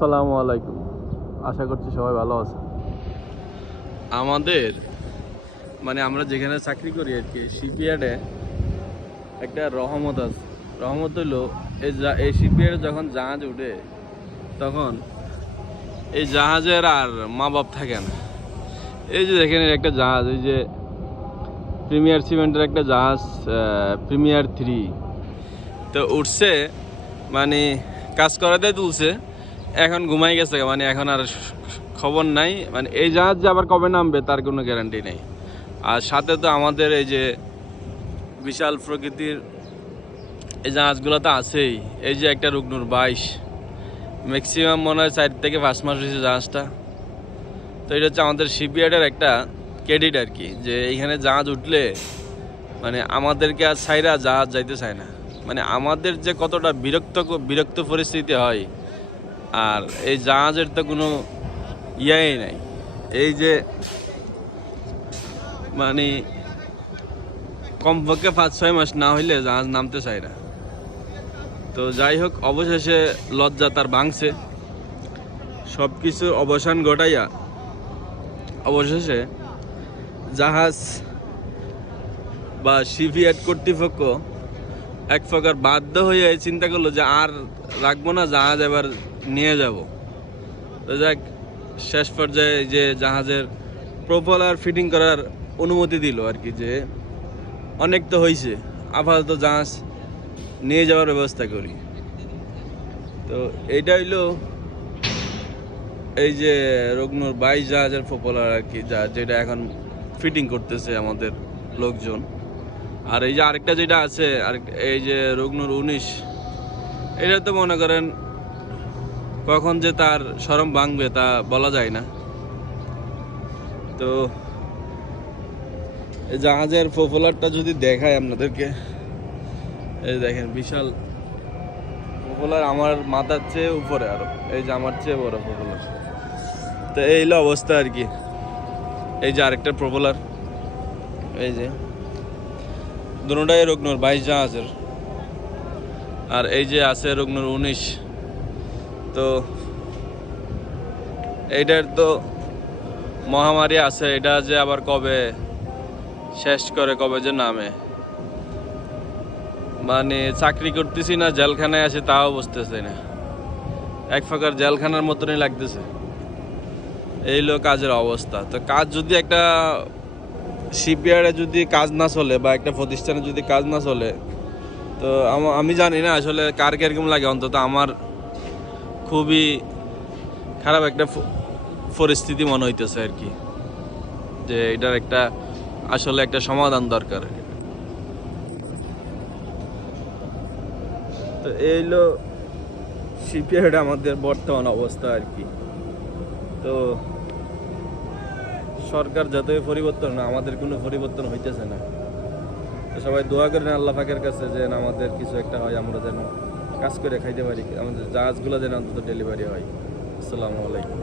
আসসালামু আলাইকুম। আশা করছি সবাই ভালো আছে। আমাদের আমরা যেখানে চাকরি করি আর কি, শিপইয়ার্ডে একটা রহমত আছে। রহমত হইলো এই শিপইয়ার্ডে যখন জাহাজ উঠে তখন এই জাহাজের আর মা বাপ থাকে না। এই যে দেখেন একটা জাহাজ, এই যে প্রিমিয়ার সিমেন্টের একটা জাহাজ, প্রিমিয়ার 3 তো উঠছে, কাজ করাতে তুলছে, এখন ঘুমাই গেছে, এখন আর খবর নাই। এই জাহাজ যে আবার কবে নামবে তার কোনো গ্যারান্টি নেই। আর সাথে তো আমাদের এই যে বিশাল প্রকৃতির এই জাহাজগুলো তো আছেই। এই যে একটা রুকনুর 22, ম্যাক্সিমাম মনে হয় 4 থেকে 5 মাস হয়েছে জাহাজটা। তো এটা হচ্ছে আমাদের শিপইয়ার্ডের একটা ক্রেডিট আর কি, যে এইখানে জাহাজ উঠলে আমাদেরকে আর ছাইরা জাহাজ যাইতে চায় না। আমাদের যে কতটা বিরক্ত পরিস্থিতি হয়, আর এই জাহাজের তো কোনো ইয়াই নাই। এই যে কমপক্ষে 5-6 মাস না হইলে জাহাজ নামতে চায় না। তো যাই হোক, অবশেষে লজ্জা তার ভাঙছে। সব কিছুর অবসান ঘটাইয়া অবশেষে জাহাজ বা শিপইয়ার্ড কর্তৃপক্ষ এক প্রকার বাধ্য হয়ে চিন্তা করলো যে আর রাখবো না, জাহাজ এবার নিয়ে যাব। তো যাক, শেষ পর্যায়ে যে জাহাজের প্রোপেলার ফিটিং করার অনুমতি দিল আর কি, যে অনেক তো হয়েছে, আপাতত জাহাজ নিয়ে যাওয়ার ব্যবস্থা করি। তো এইটা হইলো এই যে রুকনুর 22 জাহাজের প্রোপেলার আর কি, যেটা এখন ফিটিং করতেছে আমাদের লোকজন। আর এই যে আরেকটা যেটা আছে, এই যে রুকনুর 19, এটা তো মনে করেন কখন যে তার শরম ভাঙবে তা বলা যায় না। তো এই জাহাজের প্রোপেলারটা যদি দেখায় আপনাদেরকে, এই দেখেন বিশাল প্রোপেলার, আমার মাথার চেয়ে উপরে, আরো এই যে আমার চেয়ে বড় প্রোপেলার। তো এই হলো অবস্থা আর কি। এই যে আরেকটা প্রোপেলার, এই যে দুটোটাই রুকনুর 22 জাহাজের, আর এই যে আছে রুকনুর 19। তো এইটার তো মহামারী আছে, এটা যে আবার কবে শেষ করে, কবে যে নামে, চাকরি করতেছি না জেলখানায় আছে তাও বুঝতেছে না। এক প্রকার জেলখানার মতনই লাগতেছে। এই হলো কাজের অবস্থা। তো কাজ যদি একটা শিপইয়ার্ডে যদি কাজ না চলে, বা একটা প্রতিষ্ঠানে যদি কাজ না চলে, তো আমি জানি না আসলে কার কিরকম লাগে। অন্তত আমার খুবই খারাপ একটা পরিস্থিতি মনে হইতেছে আর কি, যে এটার একটা আসলে একটা সমাধান দরকার। তো এই হলো শিপইয়ার্ড আমাদের বর্তমান অবস্থা আর কি। তো সরকার যতই পরিবর্তন, আমাদের কোনো পরিবর্তন হইতেছে না। তো সবাই দোয়া করেন আল্লাহ পাকের কাছে যে আমাদের কিছু একটা হয়, আমরা যেন কাজ করে খাইতে পারি, আমাদের জাহাজগুলো যেন অন্তত ডেলিভারি হয়। আসসালামু আলাইকুম।